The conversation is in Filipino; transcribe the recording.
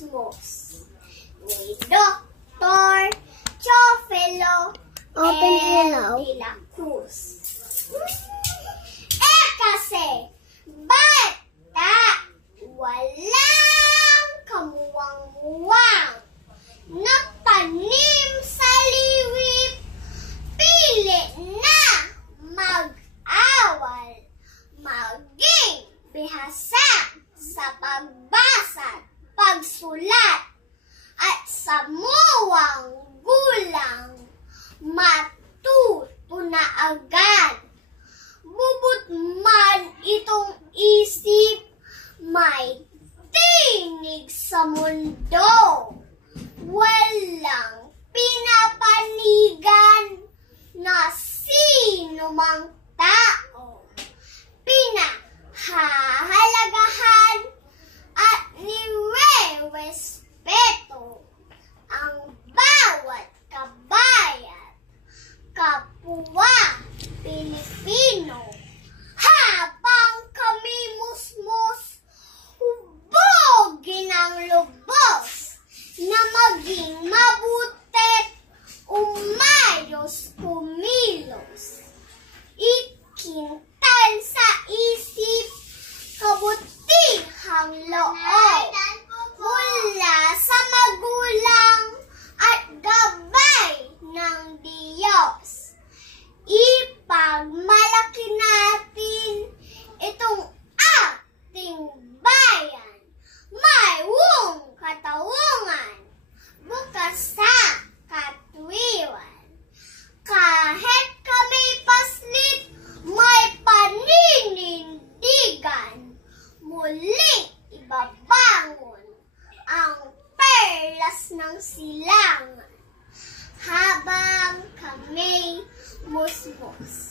musmos ni Dr. Chofelo de la Cruz. Kasi bata walang kamuwang-muwang, nagtanim sa liwip, pili na mag-awal, maging bihasa sa pagbasa, pagsulat, at sa muwang gulang, matuto na agad. Bubut man itong isip, may tinig sa mundo. Walang pinapanigan na sino mang tao. Pinahahalagahan at nirerespeto ang bawat kabayan, kapwa Pilipino. Habang kami musmos, hubogin ang lubos na maging mabutit, umayos kumilos. Ikintal sa isip, kabutihang loob mula sa magulang at gabay ng Diyos. Ipagmalaki natin itong ating bayan. Mayroong katawungan, bukas sa katwiran. Kahit kami paslit, may paninindigan. Muling ibabangon ang perlas ng silangan. Habang kami musmos.